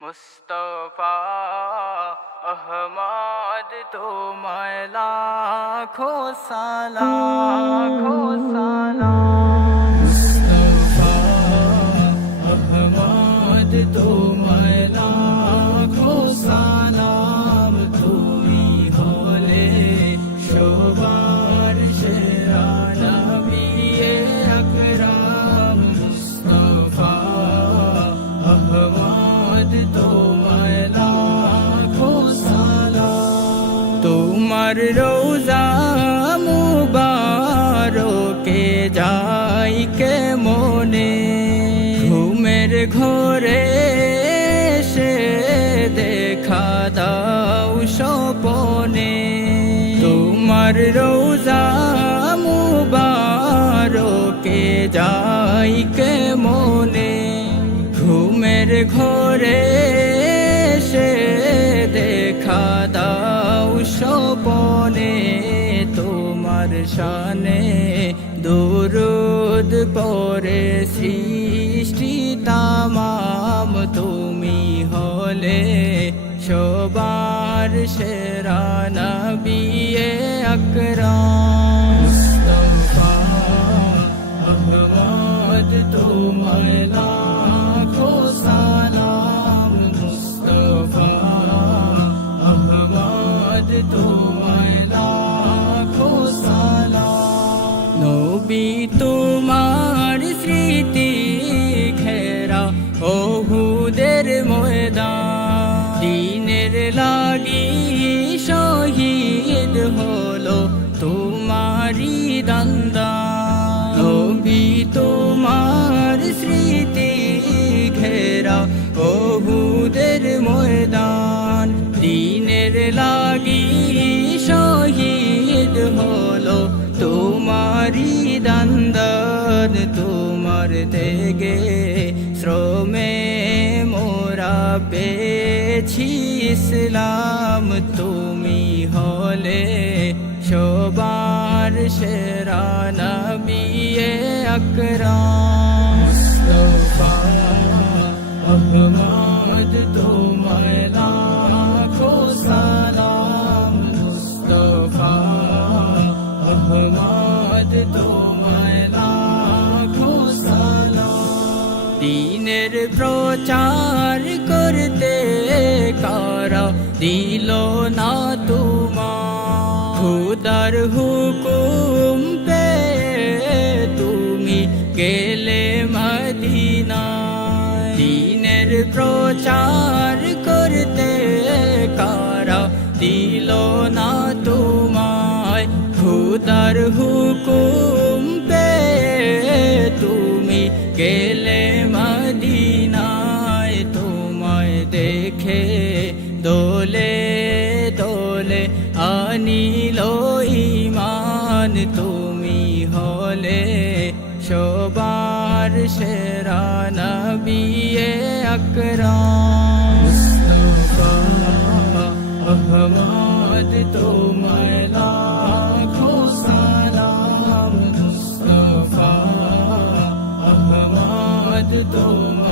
মুস্তাফা আহমদ তোমায় লাখো সালাম, মুস্তাফা আহমদ তোমায় লাখো সালাম। তুমি হলে সবার সেরা নবী আকরাম। মুস্তাফা আহমদ তোমায় লাখো সালাম। তোমার রোজা মুবারকে যাই কে মনে, ঘুমের ঘরে সে দেখা দাও স্বপনে। তোমার রোজা মুবারকে যাই কে মনে, ঘুমের ঘরে সে দেখা দাও স্বপনে। তোমার শানে দুরূদ পড়ে সৃষ্টি তামাম। তুমি হলে সবার সেরা নবী আকরাম। মুস্তাফা আহমদ তোমায় লাখো সালাম। মুস্তাফা আহমদ তোমায় লাখো সালাম। নবী তোমার স্মৃতি ঘেরা ওহুদের ময়দান, দিনের লাগি শহীদ হলো তোমারি দান্দান। নবী তোমার স্মৃতি ঘেরা ওহুদের ময়দান, দিনের লাগি শহীদ হলো তোমারি দান্দান। তোমার তেগে শ্রমে মোরা পেয়েছি ইসলাম। তুমি হলে সবার সেরা নবী আকরাম। মুস্তাফা আহমদ তোমায় লাখো সালাম। মুস্তাফা আহমদ তোমায় লাখো সালাম। দ্বীনের প্রচার করতে কারা দিল না তোমার, খুদার হুকুম পে তুমি গেলে মদিনায়। দ্বীনের প্রচার করতে কারা দিল না তোমায়, খুদার হুকুম পে তুমি গেলে মদিনায়। তোমায় দেখে দোলে দোলে আনিল ঈমান। তুমি হলে সবার সেরা নবী আকরাম। মুস্তাফা আহমদ তোমায় লাখো সালাম। মুস্তাফা আহমদ তোমায়